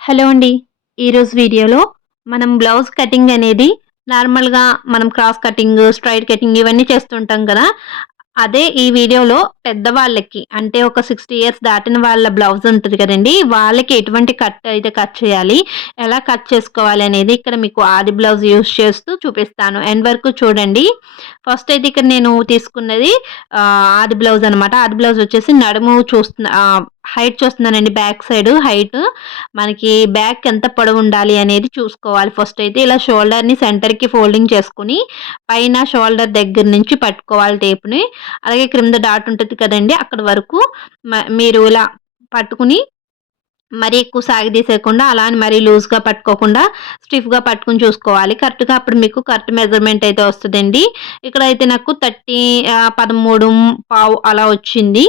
Hello అండి. ఈరోజు వీడియోలో మనం బ్లౌజ్ కటింగ్ అనేది నార్మల్‌గా మనం క్రాస్ కటింగ్, స్ట్రెయిట్ కటింగ్ ఇవన్నీ చేస్తుంటాం కదా! అదే ఈ వీడియోలో పెద్దవాళ్ళకి అంటే ఒక 60 ఇయర్స్ దాటిన వాళ్ళ బ్లౌజ్ ఉంటది కదండీ! వాళ్ళకి ఎటువంటి కట్ అయితే కట్ చేయాలి, ఎలా కట్ చేసుకోవాలి అనేది ఇక్కడ మీకు ఆది బ్లౌజ్ యూజ్ చేస్తూ చూపిస్తాను. ఎండ్ వరకు చూడండి. ఫస్ట్ అయితే ఇక్కడ నేను తీసుకున్నది ఆది బ్లౌజ్ అనమాట. ఆది బ్లౌజ్ వచ్చేసి నడుము హైట్ చూస్తున్నానండి, బ్యాక్ సైడ్ హైట్. మనకి బ్యాక్ ఎంత పొడవుండాలి అనేది చూసుకోవాలి. ఫస్ట్ అయితే ఇలా షోల్డర్‌ని సెంటర్‌కి ఫోల్డింగ్ చేసుకొని, పైన షోల్డర్ దగ్గర నుంచి పట్టుకోవాలి టేప్‌ని. అలాగే క్రింద డాట్ ఉంటది కదండీ! అక్కడి వరకు మీరు ఇలా పట్టుకుని మరీ ఎక్కువ సాగదీసేయకుండా, అలా అని మరీ లూజ్‌గా పట్టుకోకుండా స్టిఫ్‌గా పట్టుకొని చూసుకోవాలి. కరెక్ట్‌గా అప్పుడు మీకు కరెక్ట్ మెజర్‌మెంట్ అయితే వస్తదండి. ఇక్కడైతే నాకు 13.5 అలా వచ్చింది.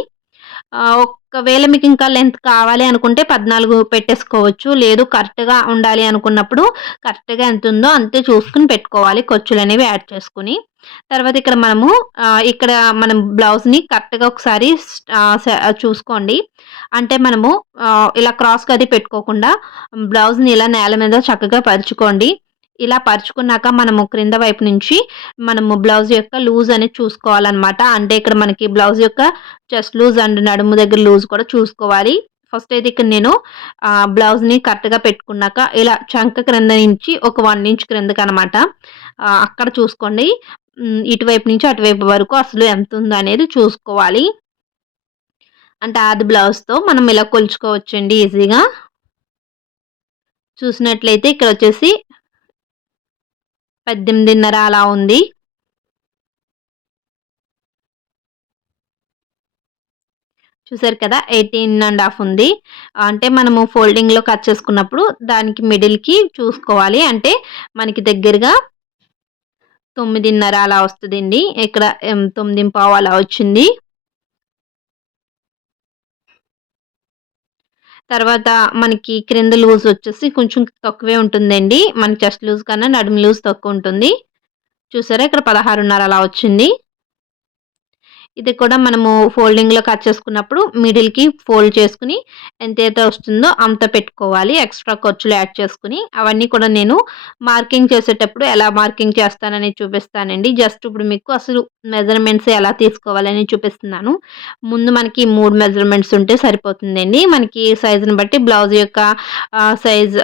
ఒకవేళ మీకింకా లెంత్ కావాలి అనుకుంటే 14 పెట్టేసుకోవచ్చు. లేదు కరెక్ట్‌గా ఉండాలి అనుకున్నప్పుడు కరెక్ట్‌గా ఎంతుందో అంతే చూసుకొని పెట్టుకోవాలి, ఖర్చులనేవి యాడ్ చేసుకొని. తర్వాత ఇక్కడ మనము ఇక్కడ మనం బ్లౌజ్‌ని కరెక్ట్‌గా ఒకసారి చూసుకోండి. అంటే మనము ఇలా క్రాస్‌గా అది పెట్టుకోకుండా బ్లౌజ్‌ని ఇలా నేల మీద చక్కగా పరుచుకోండి. ఇలా పరుచుకున్నాక మనము క్రింద వైపు నుంచి మనము బ్లౌజ్ యొక్క లూజ్ అనేది చూసుకోవాలనమాట. అంటే ఇక్కడ మనకి బ్లౌజ్ యొక్క చెస్ట్ లూజ్ అండ్ నడుము దగ్గర లూజ్ కూడా చూసుకోవాలి. ఫస్ట్ అయితే ఇక్కడ నేను బ్లౌజ్‌ని కరెక్ట్‌గా పెట్టుకున్నాక ఇలా చంక క్రింద నుంచి ఒక 1 ఇంచ్ క్రిందకనమాట. అక్కడ చూసుకోండి. ఇటువైపు నుంచి అటువైపు వరకు అసలు ఎంతుందో అనేది చూసుకోవాలి. అంటే ఆది బ్లౌజ్‌తో మనం ఇలా కొలుచుకోవచ్చండి ఈజీగా. చూసినట్లయితే ఇక్కడొచ్చేసి 18.5 అలా ఉంది. చూసారు కదా! 18 ½ ఉంది. అంటే మనము ఫోల్డింగ్‌లో కట్ చేసుకున్నప్పుడు దానికి మిడిల్‌కి చూసుకోవాలి. అంటే మనకి దగ్గరగా 9.5 అలా వస్తదండి. ఇక్కడ 9.15 అలా వచ్చింది. తర్వాత మనకి క్రింద లూజ్ వచ్చేసి కొంచెం తక్కువే ఉంటుందండి. మన చెస్ట్ లూజ్ కన్నా నడుము లూజ్ తక్కువుంటుంది. చూసారా ఇక్కడ 16.5 అలా వచ్చింది. ఇది కూడా మనము ఫోల్డింగ్‌లో కట్ చేసుకున్నప్పుడు మిడిల్‌కి ఫోల్డ్ చేసుకొని ఎంతైతే వస్తుందో అంత పెట్టుకోవాలి. ఎక్స్‌ట్రా ఖర్చులు యాడ్ చేసుకొని. అవన్నీ కూడా నేను మార్కింగ్ చేసేటప్పుడు ఎలా మార్కింగ్ చేస్తాననేది చూపిస్తానండి. జస్ట్ ఇప్పుడు మీకు అసలు మెజర్‌మెంట్స్ ఎలా తీసుకోవాలని చూపిస్తున్నాను. ముందు మనకి 3 మెజర్‌మెంట్స్ ఉంటే సరిపోతుందండి. మనకి సైజ్‌ని బట్టి బ్లౌజ్ యొక్క సైజ్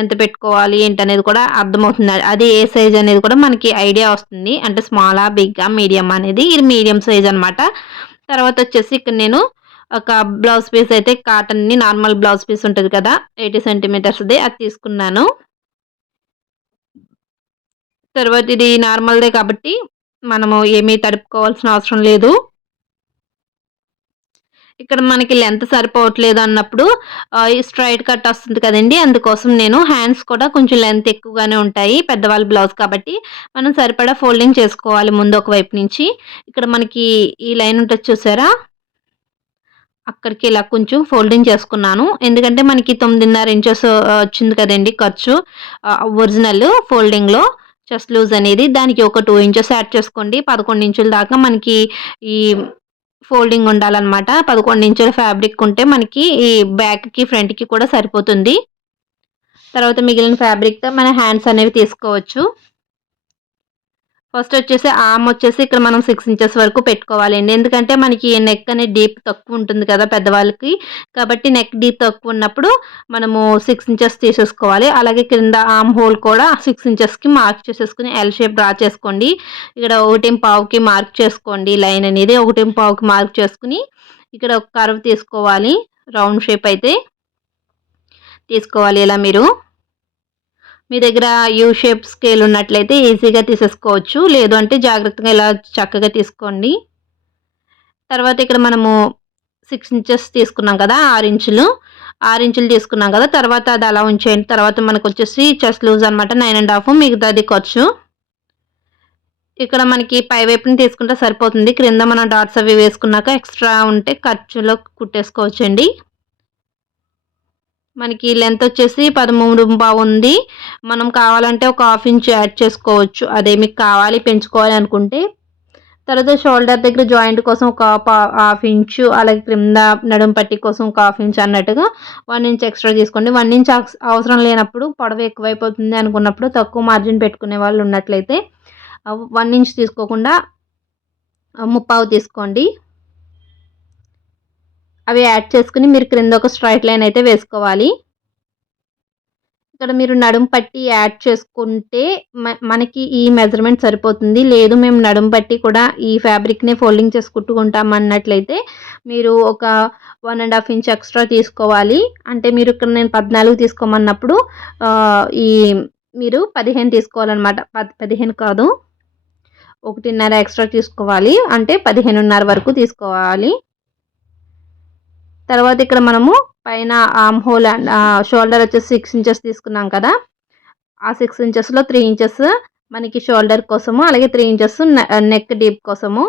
ఎంత పెట్టుకోవాలి ఏంటనేది కూడా అర్థమవుతుంది. అది ఏ సైజ్ అనేది కూడా మనకి ఐడియా వస్తుంది. అంటే స్మాలా, బిగ్గా, మీడియమా అనేది. ఇది మీడియం సైజ్ అనమాట. తర్వాతొచ్చేసి ఇక్కడ నేను ఒక బ్లౌజ్ పీస్ అయితే కాటన్‌ని నార్మల్ బ్లౌజ్ పీస్ ఉంటది కదా! 80 సెంటీమీటర్స్‌ది అది తీసుకున్నాను. తర్వాత ఇది నార్మల్‌దే కాబట్టి మనము ఏమీ తడుపుకోవాల్సిన అవసరం లేదు. ఇక్కడ మనకి లెంత్ సరిపోవట్లేదు అన్నప్పుడు ఈ స్ట్రెయిట్ కట్ వస్తుంది కదండీ! అందుకోసం నేను హ్యాండ్స్ కూడా కొంచెం లెంత్ ఎక్కువగానే ఉంటాయి. పెద్దవాళ్ళ బ్లౌజ్ కాబట్టి మనం సరిపడా ఫోల్డింగ్ చేసుకోవాలి ముందు ఒక వైపు నుంచి. ఇక్కడ మనకి ఈ లైన్ ఉంటది చూసారా? అక్కడికి ఇలా కొంచెం ఫోల్డింగ్ చేసుకున్నాను. ఎందుకంటే మనకి 9.5 ఇంచెస్ వచ్చింది కదండీ ఖర్చు. ఒరిజినల్ ఫోల్డింగ్‌లో చెస్ట్ లూజ్ అనేది. దానికి ఒక 2 ఇంచెస్ యాడ్ చేసుకోండి. 11 ఇంచుల దాకా మనకి ఈ ఫోల్డింగ్ ఉండాలనమాట. 11 ఇంచుల ఫ్యాబ్రిక్ ఉంటే మనకి ఈ బ్యాక్‌కి, ఫ్రంట్‌కి కూడా సరిపోతుంది. తర్వాత మిగిలిన ఫ్యాబ్రిక్‌తో మన హ్యాండ్స్ అనేవి తీసుకోవచ్చు. ఫస్ట్ వచ్చేసి ఆర్మ్ వచ్చేసి ఇక్కడ మనం 6 ఇంచెస్ వరకు పెట్టుకోవాలండి. ఎందుకంటే మనకి నెక్ అనేది డీప్ తక్కువ ఉంటుంది కదా పెద్దవాళ్ళకి. కాబట్టి నెక్ డీప్ తక్కువ ఉన్నప్పుడు మనము 6 ఇంచెస్ తీసేసుకోవాలి. అలాగే కింద ఆర్మ్ హోల్ కూడా 6 ఇంచెస్‌కి మార్క్ చేసేసుకొని ఎల్ షేప్ డ్రా చేసుకోండి. ఇక్కడ 1.5కి మార్క్ చేసుకోండి లైన్ అనేది. 1.5కి మార్క్ చేసుకొని ఇక్కడ ఒక కర్వ్ తీసుకోవాలి. రౌండ్ షేప్ అయితే తీసుకోవాలి ఇలా మీరు. మీ దగ్గర యూ షేప్ స్కేల్ ఉన్నట్లయితే ఈజీగా తీసేసుకోవచ్చు. లేదు అంటే జాగ్రత్తగా ఇలా చక్కగా తీసుకోండి. తర్వాత ఇక్కడ మనము 6 ఇంచెస్ తీసుకున్నాం కదా! 6 ఇంచులు. 6 ఇంచులు తీసుకున్నాం కదా! తర్వాత అది అలా ఉంచేయండి. తర్వాత మనకొచ్చేసి చెస్ట్ లూజ్ అనమాట 9 ½ మిగతాది ఖర్చు. ఇక్కడ మనకి పై వైపున తీసుకుంటే సరిపోతుంది. క్రింద మనం డాట్స్ అవి వేసుకున్నాక ఎక్స్‌ట్రా ఉంటే ఖర్చులో కుట్టేసుకోవచ్చండి. మనకి లెంత్ వచ్చేసి 13.5 ఉంది. మనం కావాలంటే ఒక హాఫ్ ఇంచ్ యాడ్ చేసుకోవచ్చు. అదే మీకు కావాలి పెంచుకోవాలి అనుకుంటే తర్వాత షోల్డర్ దగ్గర జాయింట్ కోసం ఒక హాఫ్ ఇంచు, అలాగే క్రింద నడుము పట్టీ కోసం ఒక హాఫ్ ఇంచ్ అన్నట్టుగా 1 ఇంచ్ ఎక్స్ట్రా తీసుకోండి. 1 ఇంచ్ అవసరం లేనప్పుడు, పొడవు ఎక్కువైపోతుంది అనుకున్నప్పుడు తక్కువ మార్జిన్ పెట్టుకునే వాళ్ళు ఉన్నట్లయితే 1 ఇంచ్ తీసుకోకుండా ముప్పావు తీసుకోండి. అవి యాడ్ చేసుకొని మీరు క్రింద ఒక స్ట్రైట్ లైన్ అయితే వేసుకోవాలి. ఇక్కడ మీరు నడుము పట్టీ యాడ్ చేసుకుంటే మనకి ఈ మెజర్‌మెంట్ సరిపోతుంది. లేదు మేము నడుము పట్టీ కూడా ఈ ఫ్యాబ్రిక్‌నే ఫోల్డింగ్ చేసి కుట్టుకుంటాం అన్నట్లయితే మీరు ఒక 1 ½ ఇంచ్ ఎక్స్ట్రా తీసుకోవాలి. అంటే మీరు ఇక్కడ నేను 14 తీసుకోమన్నప్పుడు ఈ మీరు 15 తీసుకోవాలన్నమాట. 15 కాదు, 1.5 ఎక్స్ట్రా తీసుకోవాలి. అంటే 15.5 వరకు తీసుకోవాలి. తర్వాత ఇక్కడ మనము పైన ఆర్మ్ హోల్ అండ్ షోల్డర్ వచ్చేసి 6 ఇంచెస్ తీసుకున్నాం కదా! ఆ 6 ఇంచెస్‌లో 3 ఇంచెస్ మనకి షోల్డర్ కోసము, అలాగే 3 ఇంచెస్ నెక్ డీప్ కోసము.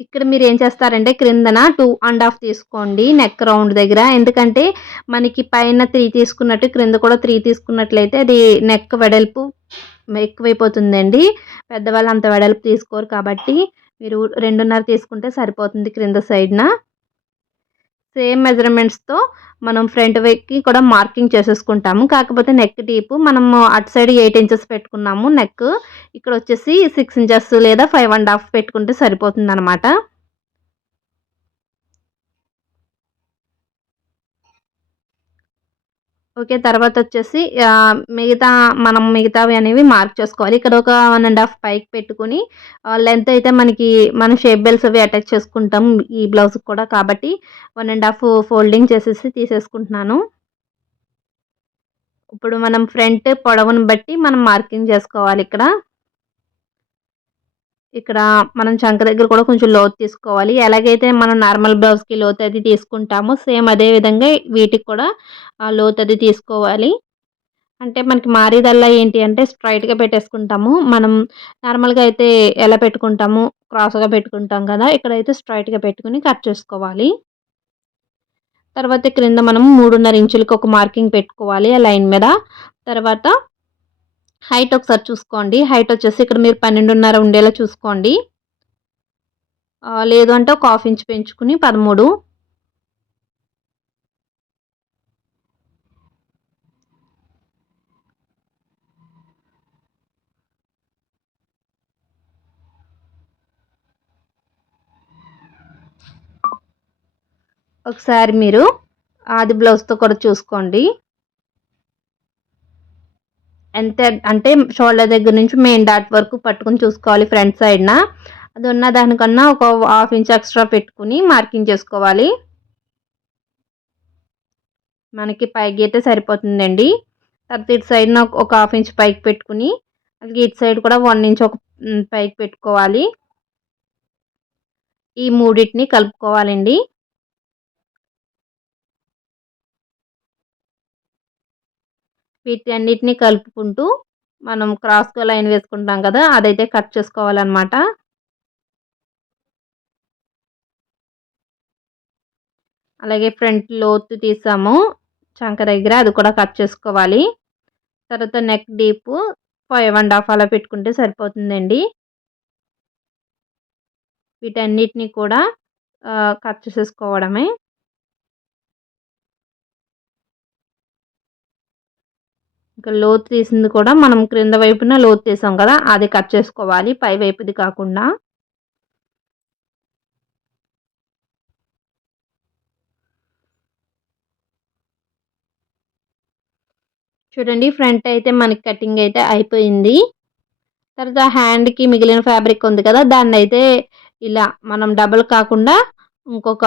ఇక్కడ మీరేం చేస్తారంటే క్రిందన 2 ½ తీసుకోండి నెక్ రౌండ్ దగ్గర. ఎందుకంటే మనకి పైన 3 తీసుకున్నట్టు క్రింద కూడా 3 తీసుకున్నట్లయితే అది నెక్ వెడల్పు ఎక్కువైపోతుందండి. పెద్దవాళ్ళు అంత వెడల్పు తీసుకోరు కాబట్టి మీరు 2.5 తీసుకుంటే సరిపోతుంది క్రింద సైడ్‌న. సేమ్ మెజర్‌మెంట్స్‌తో మనం ఫ్రంట్ వైపుకి కూడా మార్కింగ్ చేసేసుకుంటాము. కాకపోతే నెక్ డీప్ మనము అటు సైడ్ 8 ఇంచెస్ పెట్టుకున్నాము నెక్. ఇక్కడ వచ్చేసి 6 ఇంచెస్ లేదా 5 ½ పెట్టుకుంటే సరిపోతుందనమాట. ఓకే. తర్వాతొచ్చేసి మిగతావి అనేవి మార్క్ చేసుకోవాలి. ఇక్కడ ఒక 1 ½ పైకి పెట్టుకొని లెంత్ అయితే మనం షేప్ బెల్ట్స్ అవి అటాచ్ చేసుకుంటాం ఈ బ్లౌజ్‌కి కూడా. కాబట్టి 1 ½ ఫోల్డింగ్ చేసేసి తీసేసుకుంటున్నాను. ఇప్పుడు మనం ఫ్రంట్ పొడవును బట్టి మనం మార్కింగ్ చేసుకోవాలిక్కడ. ఇక్కడ మనం చంక దగ్గర కూడా కొంచెం లోతు తీసుకోవాలి. ఎలాగైతే మనం నార్మల్ బ్లౌజ్‌కి లోతు అది తీసుకుంటామో సేమ్ అదే విధంగా వీటికి కూడా లోతు అది తీసుకోవాలి. అంటే మనకి మారేదల్లా ఏంటి అంటే స్ట్రెయిట్‌గా పెట్టేసుకుంటాము. మనం నార్మల్‌గా అయితే ఎలా పెట్టుకుంటాము, క్రాస్‌గా పెట్టుకుంటాం కదా! ఇక్కడైతే స్ట్రెయిట్‌గా పెట్టుకొని కట్ చేసుకోవాలి. తర్వాత క్రింద మనం 3.5 ఇంచులకి ఒక మార్కింగ్ పెట్టుకోవాలి ఆ లైన్ మీద. తర్వాత హైట్ ఒకసారి చూసుకోండి. హైట్ వచ్చేసి ఇక్కడ మీరు 12.5 ఉండేలా చూసుకోండి. లేదు అంటే ఒక హాఫ్ ఇంచ్ పెంచుకుని 13. ఒకసారి మీరు ఆది బ్లౌజ్‌తో కూడా చూసుకోండి. ఎంత అంటే షోల్డర్ దగ్గర నుంచి మెయిన్ డాట్ వరకు పట్టుకొని చూసుకోవాలి ఫ్రంట్ సైడ్‌న. అది ఉన్న దానికన్నా ఒక హాఫ్ ఇంచ్ ఎక్స్ట్రా పెట్టుకొని మార్కింగ్ చేసుకోవాలి. మనకి పై గీత సరిపోతుందండి. తర్వాత ఇటు సైడ్‌న ఒక హాఫ్ ఇంచ్ పైకి పెట్టుకొని, అలాగే ఇటు సైడ్ కూడా 1 ఇంచ్ పైకి పెట్టుకోవాలి. ఈ మూడిటిని కలుపుకోవాలండి. వీటన్నిటిని కలుపుకుంటూ మనం క్రాస్‌గా లైన్ వేసుకుంటాం కదా! అదైతే కట్ చేసుకోవాలనమాట. అలాగే ఫ్రంట్ లోతు తీసాము చంక దగ్గర, అది కూడా కట్ చేసుకోవాలి. తర్వాత నెక్ డీపు 5 ½ అలా పెట్టుకుంటే సరిపోతుందండి. వీటన్నిటిని కూడా కట్ చేసేసుకోవడమే. ఇంకా లోతు తీసింది కూడా మనం క్రింద వైపున లోతు తీసాం కదా! అది కట్ చేసుకోవాలి పై వైపుది కాకుండా. చూడండి ఫ్రంట్ అయితే మనకి కటింగ్ అయితే అయిపోయింది. తర్వాత హ్యాండ్‌కి మిగిలిన ఫ్యాబ్రిక్ ఉంది కదా! దాన్నయితే ఇలా మనం డబుల్ కాకుండా ఇంకొక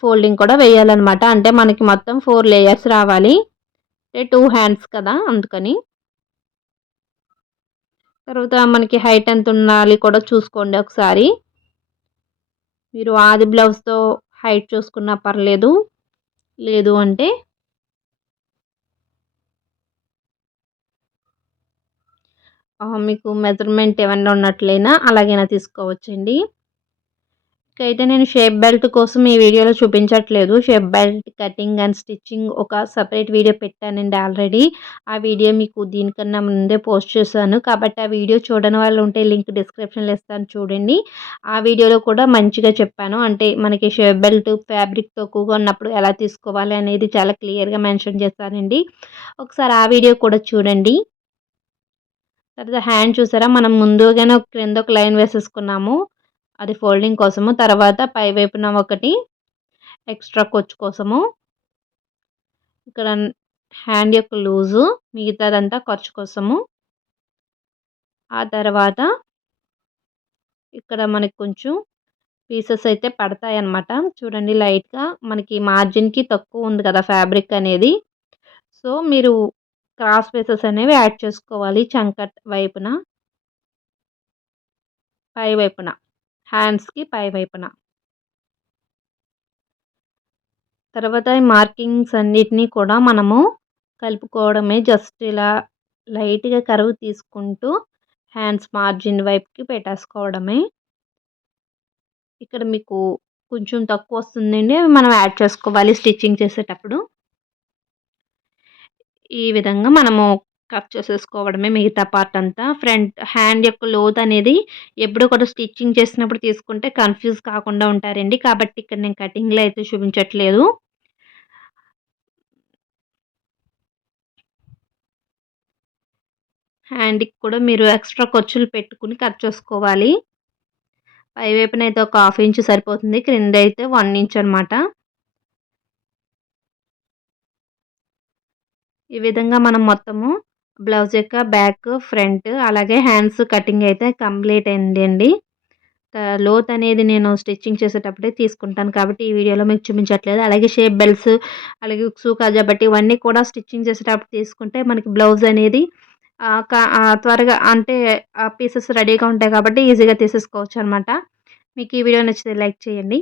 ఫోల్డింగ్ కూడా వేయాలనమాట. అంటే మనకి మొత్తం 4 లేయర్స్ రావాలి. అంటే 2 హ్యాండ్స్ కదా! అందుకని. తర్వాత మనకి హైట్ ఎంత ఉండాలి కూడా చూసుకోండి ఒకసారి. మీరు ఆది బ్లౌజ్‌తో హైట్ చూసుకున్నా పర్లేదు. లేదు అంటే మీకు మెజర్‌మెంట్ ఏమన్నా ఉన్నట్లయినా అలాగైనా తీసుకోవచ్చండి. అయితే నేను షేప్ బెల్ట్ కోసం ఈ వీడియోలో చూపించట్లేదు. Shape belt cutting and stitching ఒక సెపరేట్ వీడియో పెట్టానండి ఆల్రెడీ. ఆ వీడియో మీకు దీనికన్నా ముందే పోస్ట్ చేశాను. కాబట్టి ఆ వీడియో చూడని వాళ్ళు ఉంటే లింక్ డిస్క్రిప్షన్‌లో ఇస్తాను చూడండి. ఆ వీడియోలో కూడా మంచిగా చెప్పాను. అంటే మనకి షేప్ బెల్ట్ ఫ్యాబ్రిక్ తక్కువగా ఉన్నప్పుడు ఎలా తీసుకోవాలి అనేది చాలా క్లియర్‌గా మెన్షన్ చేశానండి. ఒకసారి ఆ వీడియో కూడా చూడండి. తర్వాత హ్యాండ్ చూసారా? మనం ముందుగానే క్రింద ఒక లైన్ వేసేసుకున్నాము. అది ఫోల్డింగ్ కోసము. తర్వాత పై వైపున ఒకటి ఎక్స్‌ట్రా కుచ్చు కోసము. ఇక్కడ హ్యాండ్ యొక్క లూజు, మిగతాదంతా ఖర్చు కోసము. ఆ తర్వాత ఇక్కడ మనకి కొంచెం పీసెస్ అయితే పడతాయన్నమాట. చూడండి లైట్‌గా మనకి మార్జిన్‌కి తక్కువ ఉంది కదా ఫ్యాబ్రిక్ అనేది. సో, మీరు క్రాస్ పీసెస్ అనేవి యాడ్ చేసుకోవాలి చంక వైపున, పై వైపున. హ్యాండ్స్‌కి పై వైపున. తర్వాత ఈ మార్కింగ్స్ అన్నిటిని కూడా మనము కలుపుకోవడమే. జస్ట్ ఇలా లైట్‌గా కర్వ్ తీసుకుంటూ హ్యాండ్స్ మార్జిన్ వైపుకి పెట్టేసుకోవడమే. ఇక్కడ మీకు కొంచెం తక్కువొస్తుందండి. అవి మనం యాడ్ చేసుకోవాలి స్టిచ్చింగ్ చేసేటప్పుడు. ఈ విధంగా మనము కట్ చేసేసుకోవడమే మిగతా పార్ట్ అంతా. ఫ్రంట్ హ్యాండ్ యొక్క లోతనేది ఎప్పుడూ కూడా స్టిచ్చింగ్ చేసినప్పుడు తీసుకుంటే కన్‌ఫ్యూజ్ కాకుండా ఉంటారండి. కాబట్టి ఇక్కడ నేను కటింగ్‌లో అయితే చూపించట్లేదు. హ్యాండ్‌కి కూడా మీరు ఎక్స్‌ట్రా ఖర్చులు పెట్టుకొని కట్ చేసుకోవాలి. పై వైపునైతే ఒక హాఫ్ ఇంచ్ సరిపోతుంది. క్రిందైతే 1 ఇంచ్ అనమాట. ఈ విధంగా మనం మొత్తము బ్లౌజ్ యొక్క బ్యాక్, ఫ్రంట్ అలాగే హ్యాండ్స్ కటింగ్ అయితే కంప్లీట్ అయిందండి. లోతనేది నేను స్టిచ్చింగ్ చేసేటప్పుడే తీసుకుంటాను కాబట్టి ఈ వీడియోలో మీకు చూపించట్లేదు. అలాగే షేప్ బెల్ట్స్, అలాగే ఉక్సు, కాజాబట్టి ఇవన్నీ కూడా స్టిచ్చింగ్ చేసేటప్పుడు తీసుకుంటే మనకి బ్లౌజ్ అనేది త్వరగా అంటే పీసెస్ రెడీగా ఉంటాయి కాబట్టి ఈజీగా తీసేసుకోవచ్చనమాట. మీకు ఈ వీడియో నచ్చితే లైక్ చేయండి.